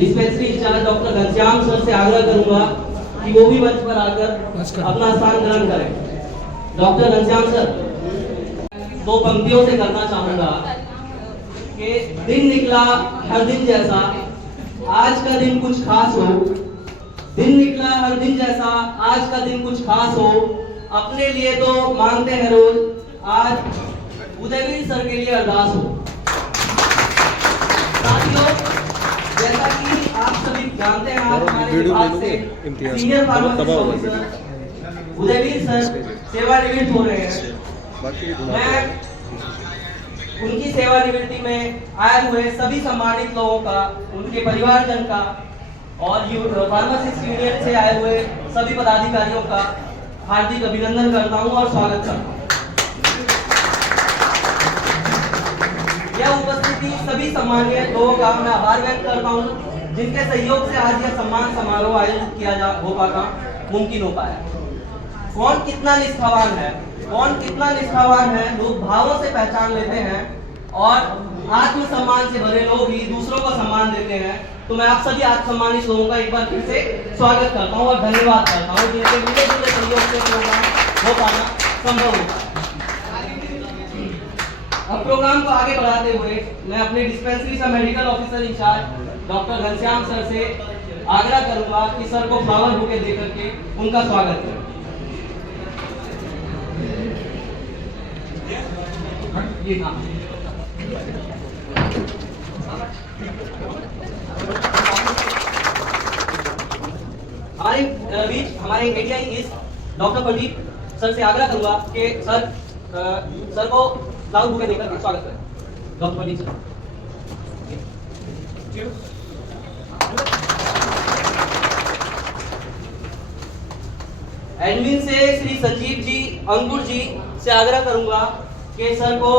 Dispensary incharge doctor Ghanshyam sir से आग्रह करूंगा कि वो भी मंच पर आकर अपना स्थान ग्रहण करें। डॉक्टर घनश्याम सर, दो पंक्तियों से करना चाहूंगा कि दिन निकला हर दिन जैसा, आज का दिन कुछ खास हो। दिन निकला हर दिन जैसा, आज का दिन कुछ खास हो। अपने लिए तो मांगते हैं रोज, आज उदयवीर सर के लिए अरदास हो। साथियों, जैसा कि आप सभी जानते हैं, आज हमारे विभाग से senior pharmacist officer Udayveer sir सेवानिवृत्त हो रहे हैं। मैं उनकी सेवानिवृत्ति में आए हुए सभी सम्मानित लोगों का, उनके परिवारजन का और फार्मासिस्ट यूनियन से आए हुए सभी पदाधिकारियों का हार्दिक अभिनंदन करता हूं और स्वागत करता हूं। यह उपस्थिति सभी सम्मानित लोगों का मैं आभार व्यक्त करता हूं, जिनके सहयोग से आज यह सम्मान समारोह आयोजित किया हो पाता, मुमकिन हो पाया। कौन कितना निष्ठावान है, कौन कितना निष्ठावान है, लोग भावों से पहचान लेते हैं और आत्मसम्मान से भरे लोग ही दूसरों को सम्मान देते हैं। तो मैं आप सभी आत्मसम्मानित लोगों का एक बार फिर से स्वागत करता हूं और धन्यवाद करता हूं, जिनके मिले जुले सहयोग से हो पाना संभव होगा। अब प्रोग्राम को आगे बढ़ाते हुए मैं अपने डिस्पेंसरी का medical officer incharge doctor Ghanshyam sir से आग्रह करूंगा कि सर को फ्लावर बुके देकर के उनका स्वागत करें। हमारे बीच हमारे एडीआई इस डॉक्टर प्रदीप सर से आग्रह करूंगा कि सर को फ्लावर बुके देकर स्वागत करें। Doctor Pradeep sir. एडमिन से श्री संजीव जी, अंकुर जी से आग्रह करूंगा कि सर को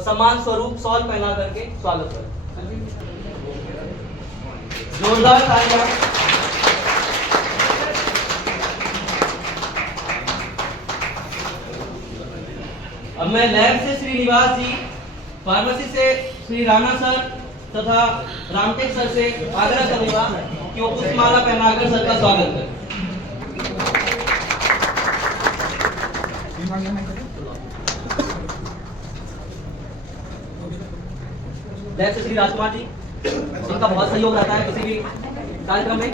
सम्मान स्वरूप शॉल पहना करके स्वागत करें। जोरदार तालियां। अब मैं लैब से श्री निवास जी, फार्मेसी से श्री राणा सर तथा रामटेक सर से आग्रह करूंगा कि वो पुष्पमाला पहनाकर सर का स्वागत करें। लैब से श्री राजकुमार जी, इनका बहुत सहयोग रहता है किसी भी कार्यक्रम में।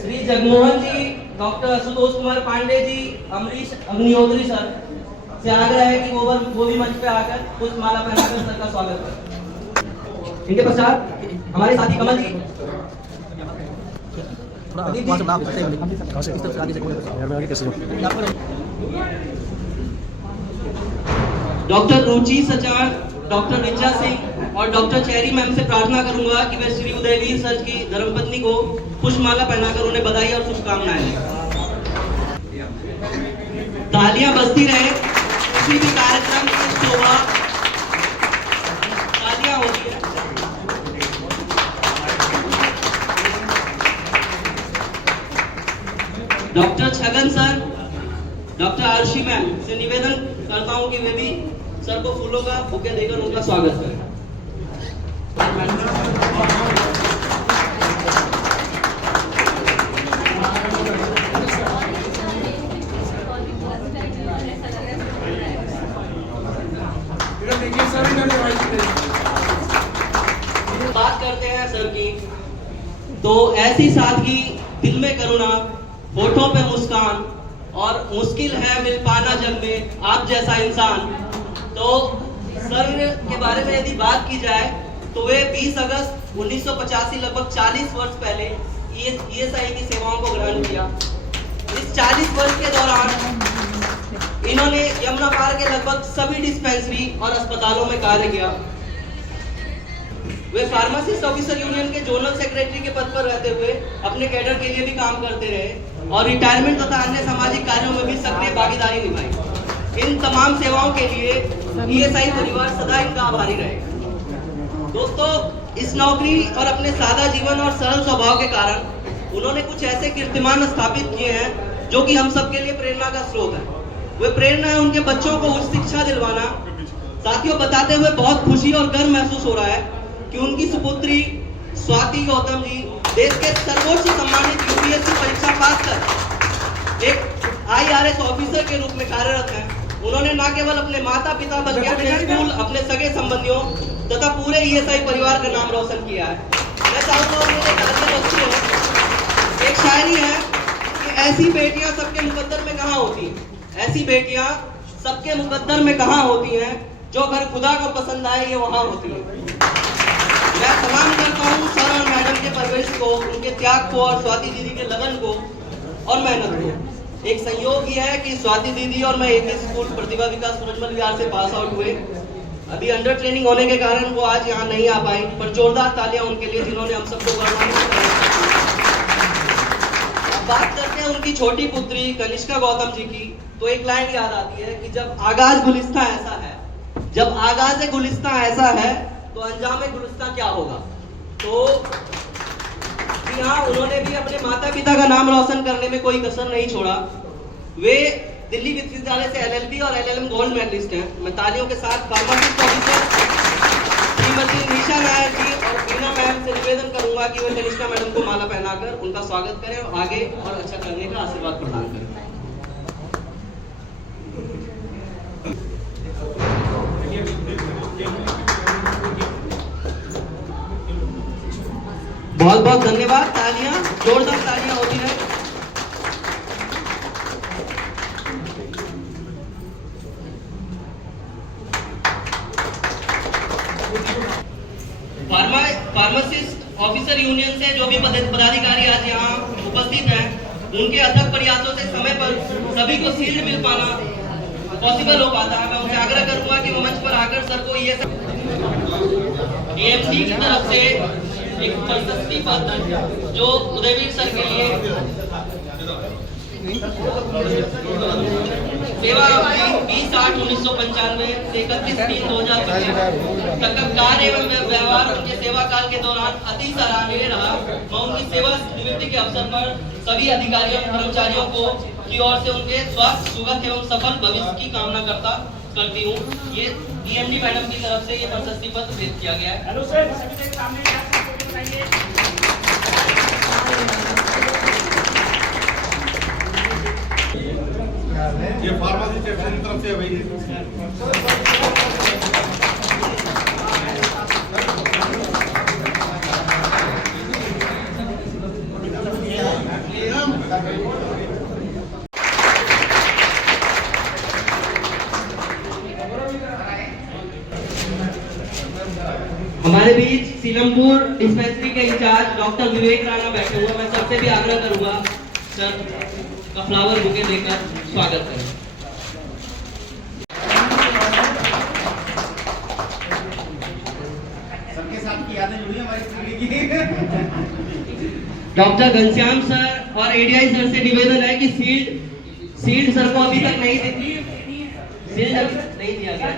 श्री जगमोहन जी, डॉक्टर आशुतोष कुमार पांडे जी, अमरीश अग्निहोत्री सर से आग्रह है कि वो भी मंच पे आकर पुष्पमाला पहनाकर सर का स्वागत करें। इनके पश्चात हमारे साथी कमल जी, डॉक्टर रुचि सचार, डॉक्टर रिचा सिंह और डॉक्टर चेरी मैम से प्रार्थना करूंगा कि वे श्री उदयवीर सर की धर्मपत्नी को पुष्पमाला पहनाकर उन्हें बधाई और शुभकामनाएं दें। तालियां बजती रहे, किसी भी कार्यक्रम की शोभा तालियां होती है। Doctor Chhagan sir, doctor Aarshi ma'am से निवेदन करता हूं कि वे भी सर को फूलों का बुके देकर उनका स्वागत करें। बात करते हैं सर की, तो ऐसी सादगी, दिल में करुणा, होठों पे मुस्कान और मुश्किल है मिल पाना जग में आप जैसा इंसान। तो सर के बारे में यदि बात की जाए तो वे 20 अगस्त 1985 लगभग 40 वर्ष पहले ईएसआई की सेवाओं को ग्रहण किया। इस 40 वर्ष के दौरान इन्होंने यमुना पार के लगभग सभी डिस्पेंसरी और अस्पतालों में कार्य किया। वे फार्मासिस्ट ऑफिसर यूनियन के जोनल सेक्रेटरी के पद पर रहते हुए अपने कैडर के लिए भी काम करते रहे और रिटायरमेंट तथा अन्य सामाजिक कार्यों में भी सक्रिय भागीदारी निभाई। इन तमाम सेवाओं के लिए ईएसआई परिवार सदा इनका आभारी रहे। दोस्तों, इस नौकरी और अपने सादा जीवन और सरल स्वभाव के कारण उन्होंने कुछ ऐसे कीर्तिमान स्थापित किए हैं जो कि हम सबके लिए प्रेरणा का स्रोत है। वे प्रेरणा है उनके बच्चों को उच्च शिक्षा दिलवाना, साथियों, बताते हुए बहुत खुशी और गर्व महसूस हो रहा है कि उनकी सुपुत्री स्वाति गौतम जी देश के सर्वोच्च सम्मानित यूपीएससी परीक्षा पास कर एक IRS ऑफिसर के रूप में कार्यरत हैं। उन्होंने न केवल अपने माता पिता बल्कि अपने स्कूल, अपने सगे संबंधियों तथा पूरे ESI परिवार का नाम रोशन किया है। मैं चाहूंगा मुझे तालियां बजती है। एक शायरी है कि ऐसी बेटियां सबके मुकद्दर में कहाँ होती हैं, ऐसी बेटियां सबके मुकद्दर में कहाँ होती हैं, जो घर खुदा को पसंद आए ये वहां होती है। मैं सलाम करता हूँ सर और मैडम के परवरिश को, उनके त्याग को और स्वाति दीदी के लगन को और मेहनत को। एक संयोग ये है कि स्वाति दीदी और मैं एक ही स्कूल प्रतिभा विकास सूरजमल विहार से पास आउट हुए। अभी अंडर ट्रेनिंग होने के कारण वो आज यहाँ नहीं आ पाई, पर जोरदार तालियां उनके लिए जिन्होंने हम सबको गौरवान्वित किया। अब बात करते हैं उनकी छोटी पुत्री कनिष्का गौतम जी की, तो एक लाइन याद आती है कि जब आगाज गुलिस्ता ऐसा है, जब आगाज गुलिस्ता ऐसा है तो अंजाम गुलिस्ता क्या होगा। तो जी हाँ, उन्होंने भी अपने माता पिता का नाम रोशन करने में कोई कसर नहीं छोड़ा। वे दिल्ली विश्वविद्यालय से LLB और LLM गोल्ड मेडलिस्ट हैं। मैं तालियों के साथ फार्मासिस्ट ऑफिसर श्रीमती निशा नायर जी और बीना मैम से निवेदन करूंगा कि वे कनिष्का मैडम को माला पहनाकर उनका स्वागत करें और आगे और अच्छा करने का आशीर्वाद प्रदान करें। बहुत बहुत धन्यवाद। तालियां, जोरदार तालियां होती है। फार्मासिस्ट ऑफिसर यूनियन से जो भी पदाधिकारी आज यहाँ उपस्थित हैं, उनके अथक प्रयासों से समय पर सभी को शील्ड मिल पाना पॉसिबल हो पाता है। मैं उनसे आग्रह करूंगा कि वो मंच पर आकर सर को ये AMC की तरफ से एक प्रशस्ति पत्र जो उदयवीर सर के लिए सेवा 20/8/1995 से 31/3/2025 तक का कार्य एवं व्यवहार उनके सेवा काल के दौरान अति सराहनीय रहा। मैं उनकी सेवा निवृत्ति के अवसर पर सभी अधिकारियों कर्मचारियों को की ओर से उनके स्वास्थ्य, सुगत एवं सफल भविष्य की कामना करती हूँ। ये EMD मैडम की तरफ से ये प्रशस्ति पत्र भेंट किया गया है। ये फार्मेसी सेक्शन की तरफ से है भाई। हमारे बीच सीलमपुर डिस्पेंसरी के इंचार्ज डॉक्टर विवेक राणा बैठे हुए। मैं सबसे भी आग्रह करूंगा सर का फ्लावर बुके देकर स्वागत करें। सबके साथ की यादें जुड़ी हमारी जिंदगी की। डॉक्टर घनश्याम सर और ADI सर से निवेदन है कि शील्ड सर को अभी तक नहीं दी, शील्ड अभी नहीं दिया गया।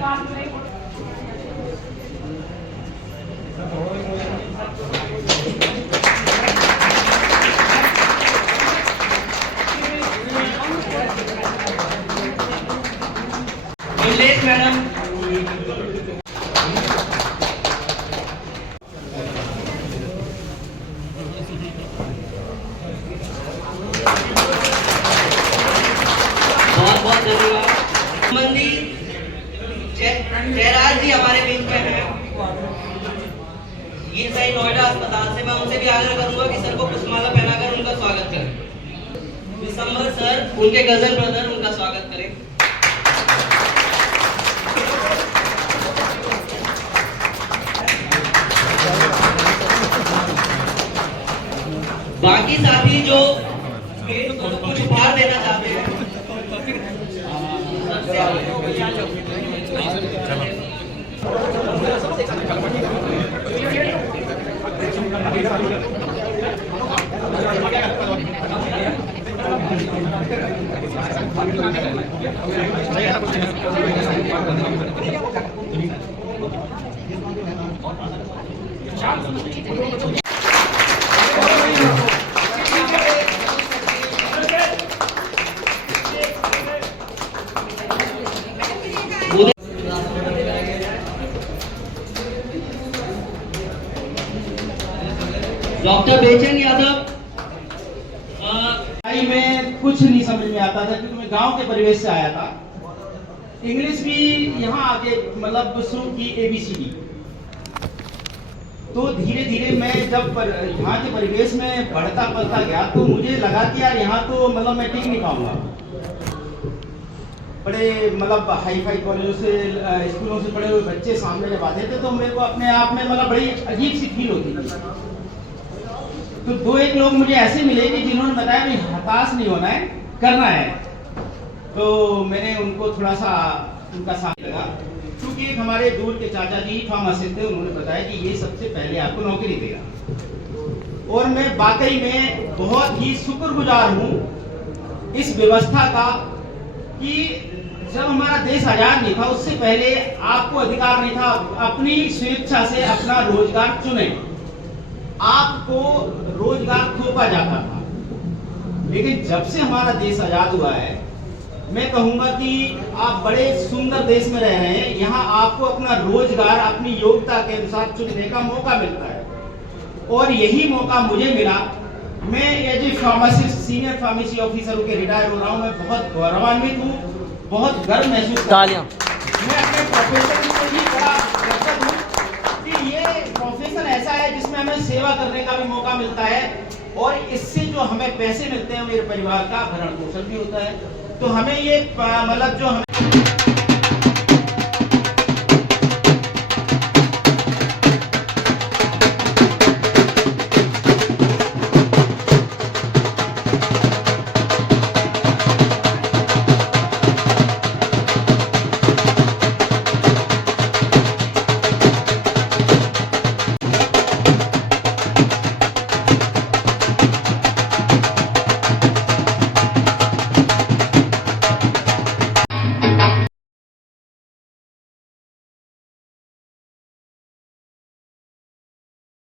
मैडम बहुत बहुत धन्यवाद। मंदी जयराज जी हमारे बीच में हैं, ये सही नोएडा अस्पताल से। मैं उनसे भी आग्रह करूंगा कि सर को पुष्पमाला पहनाकर उनका स्वागत करें। दिसंबर सर, उनके गजल ब्रदर, उनका स्वागत करें। बाकी साथी जो कुछ उपहार देना चाहते हैं डॉक्टर बेचैन यादव भाई में कुछ नहीं समझ में आता था क्योंकि मैं गांव के परिवेश से आया था। इंग्लिश भी यहाँ आके मतलब शुरू की ABCD। तो धीरे धीरे मैं जब यहाँ के परिवेश में बढ़ता बढ़ता गया तो मुझे लगा कि यार यहाँ तो मतलब मैं टिक नहीं पाऊंगा। बड़े मतलब हाई फाई कॉलेजों से स्कूलों से पढ़े हुए बच्चे सामने जब आते थे तो मेरे को अपने आप में मतलब बड़ी अजीब सी फील होती थी। तो दो एक लोग मुझे ऐसे मिले कि जिन्होंने बताया कि हताश नहीं होना है, करना है। तो मैंने उनको थोड़ा सा उनका साथ लगा क्योंकि एक हमारे दूर के चाचा जी फार्मासिस्ट थे, उन्होंने बताया कि ये सबसे पहले आपको नौकरी देगा। और मैं वाकई में बहुत ही शुक्रगुजार हूँ इस व्यवस्था का कि जब हमारा देश आजाद नहीं था उससे पहले आपको अधिकार नहीं था अपनी स्वेच्छा से अपना रोजगार चुने। आपको रोजगार थोपा जाता था। लेकिन जब से हमारा देश आजाद हुआ है मैं कहूंगा कि आप बड़े सुंदर देश में रह रहे हैं। यहाँ आपको अपना रोजगार अपनी योग्यता के अनुसार चुनने का मौका मिलता है और यही मौका मुझे मिला। मैं as a pharmacist senior pharmacy officer होकर रिटायर हो रहा हूँ। मैं बहुत गौरवान्वित हूँ, बहुत गर्व महसूस करता हूँ। मैं अपने प्रोफेशन से ही बड़ा गर्व हूँ कि ये प्रोफेशन ऐसा है जिसमें हमें सेवा करने का भी मौका मिलता है और इससे जो हमें पैसे मिलते हैं मेरे परिवार का भरण पोषण भी होता है। तो हमें ये मतलब जो हमें